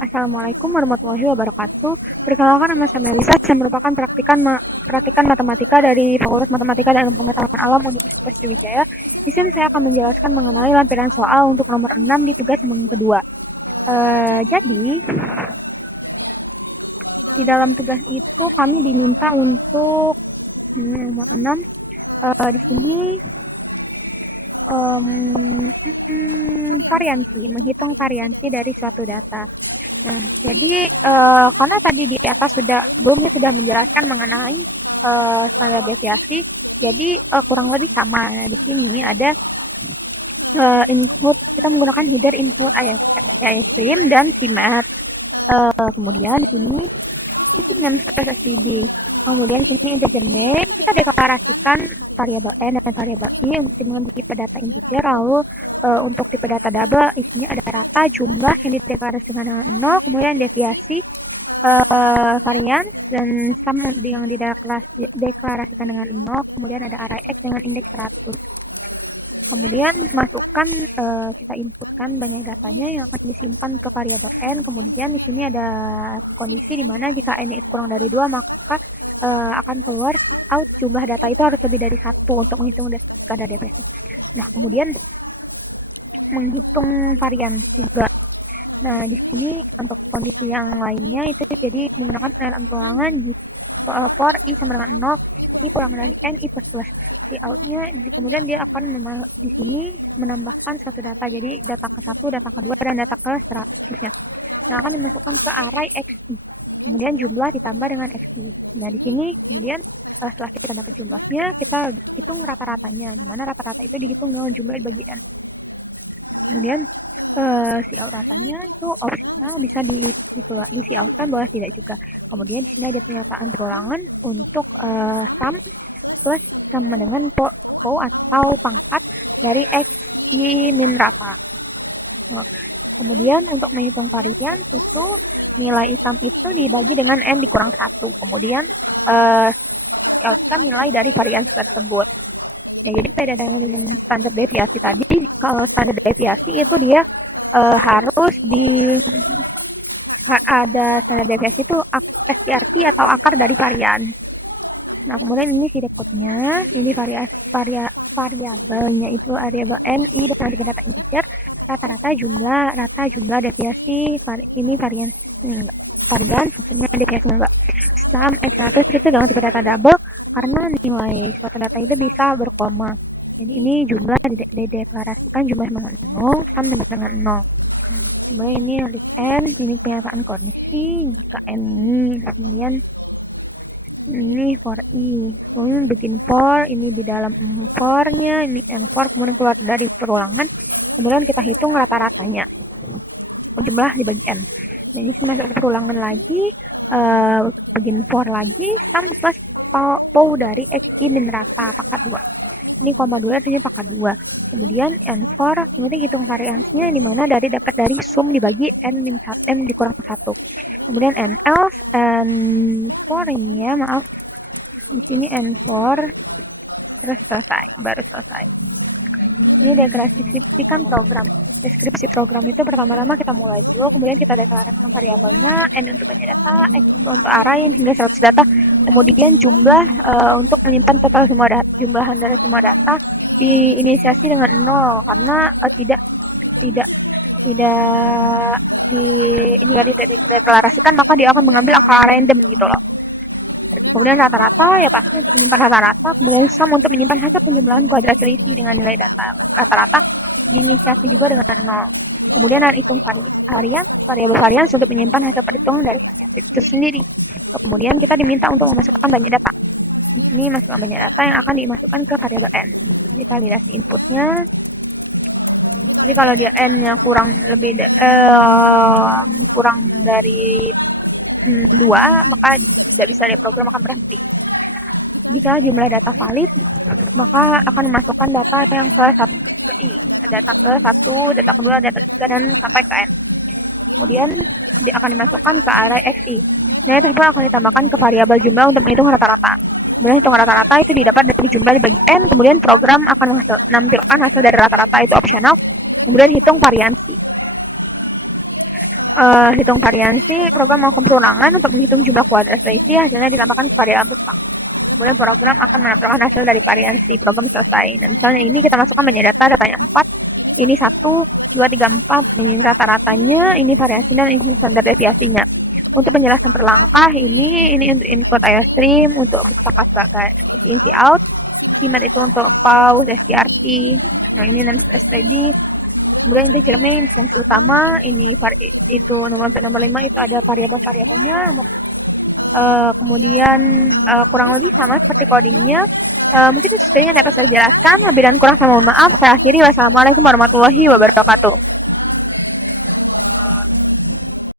Assalamualaikum warahmatullahi wabarakatuh. Perkenalkan, nama saya Melisa. Saya merupakan praktikan matematika dari Fakultas Matematika dan Pengetahuan Alam Universitas Sriwijaya. Di sini saya akan menjelaskan mengenai lampiran soal untuk nomor 6 di tugas yang kedua. Jadi, di dalam tugas itu kami diminta untuk nomor 6. Di sini menghitung variansi dari suatu data. Nah, jadi karena tadi di atas sebelumnya sudah menjelaskan mengenai standar deviasi, jadi kurang lebih sama. Nah, di sini ada input, kita menggunakan header input ISPrime dan CMAT. Kemudian di sini namespace std. Kemudian di sini integer name, kita deklarasikan variabel n dan variabel i dengan tipe data integer. Lalu untuk tipe data double isinya ada rata, jumlah yang dideklarasikan dengan 0, kemudian deviasi, varians, dan sum yang dideklarasikan dengan 0, kemudian ada array x dengan indeks 100. Kemudian kita inputkan banyak datanya yang akan disimpan ke variabel n. Kemudian di sini ada kondisi di mana jika n itu kurang dari 2, maka akan keluar out jumlah data itu harus lebih dari 1 untuk menghitung kadar deviasi. Nah, kemudian menghitung varian juga. Nah, di sini untuk kondisi yang lainnya itu jadi menggunakan penilaian ulangan for i sama dengan 0, i kurang dari n, i plus. Di outnya, kemudian dia akan di sini menambahkan satu data, jadi data ke-1, data ke-2, dan data ke-100-nya. Nah, akan dimasukkan ke array xi. Kemudian jumlah ditambah dengan xi. Nah, di sini kemudian setelah kita dapat jumlahnya, kita hitung rata-ratanya, di mana rata-rata itu dihitung dengan jumlah dibagi n. Kemudian si out ratanya itu opsional, bisa di si outkan, boleh tidak juga. Kemudian di sini ada pernyataan perulangan untuk sum plus sama dengan po atau pangkat dari x i min rata. Nah, kemudian untuk menghitung varian itu nilai sum itu dibagi dengan n dikurang 1. Kemudian outkan nilai dari varian tersebut. Nah, jadi beda dengan standar deviasi tadi. Kalau standar deviasi itu dia harus ada standar deviasi itu STRT atau akar dari varian. Nah, kemudian ini si decode-nya, ini variabelnya itu variabel n, i dengan tipe data integer, rata jumlah deviasi, ini varian maksudnya deviasinya enggak. Sum x100 itu dengan tipe data double karena nilai suatu data itu bisa berkoma. Jadi ini jumlah dideklarasikan jumlah dengan 0, sum dengan 0. Kemudian ini list n, ini pernyataan kondisi jika n ini, kemudian ini for i, kemudian bikin for, ini di dalam for-nya, ini n for, kemudian keluar dari perulangan, kemudian kita hitung rata-ratanya, jumlah dibagi n. Nah, ini masuk ke perulangan lagi, bikin for lagi, sum plus po dari x i min rata pangkat 2. Ini koma 2 artinya pangkat 2. Kemudian n4, kemudian hitung variansnya di mana dapat dari sum dibagi n min 1, n dikurang 1. Kemudian n else, n4 ini ya, maaf. Di sini n4, terus baru selesai. Ini deklarasikan program. Deskripsi program itu pertama-tama kita mulai dulu, kemudian kita deklarasikan variabelnya, n untuk banyak data, x untuk array hingga 100 data, kemudian jumlah untuk menyimpan total semua data, jumlahan dari semua data diinisiasi dengan 0 karena tidak dideklarasikan, maka dia akan mengambil angka random gitu loh. Kemudian rata-rata ya pasti untuk menyimpan rata-rata, kemudian sum untuk menyimpan hasil penjumlahan kuadrat selisih dengan nilai data rata-rata diinisiasi juga dengan 0. Kemudian ada hitung variabel varian untuk menyimpan hasil perhitungan dari variasi itu sendiri. Kemudian kita diminta untuk memasukkan banyak data. Ini masukkan banyak data yang akan dimasukkan ke variabel n. Jadi validasi inputnya. Jadi kalau dia n-nya kurang dari 2, maka tidak bisa program akan berhenti. Jika jumlah data valid, maka akan memasukkan data yang ke i, data ke-1, data ke-2, data ke-3, dan sampai ke n. Kemudian dia akan dimasukkan ke array xi. Nilai tersebut akan ditambahkan ke variabel jumlah untuk menghitung rata-rata. Kemudian hitung rata-rata itu didapat dari jumlah dibagi n, kemudian program akan menampilkan hasil dari rata-rata itu opsional, kemudian hitung variansi. hitung variansi program maupun perulangan untuk menghitung jumlah kuadrat selisih, hasilnya ditambahkan variabel besar. Kemudian program akan menampilkan hasil dari variansi program selesai. Nah, misalnya ini kita masukkan banyak data, datanya 4, ini 1, 2, 3, 4, ini rata-ratanya, ini variasi dan ini standar deviasinya. Untuk penjelasan per langkah, ini untuk input IOStream, untuk pustaka sebagai isi in out, CMAT itu untuk pause, SQRT, nah ini SPB, kemudian integer main, fungsi utama, ini itu nomor 5 itu ada variabel-variabelnya, kemudian kurang lebih sama seperti codingnya. Mungkin itu sebenarnya dapat saya jelaskan. Lebih dan kurang saya mohon maaf. Saya akhiri. Wassalamualaikum warahmatullahi wabarakatuh.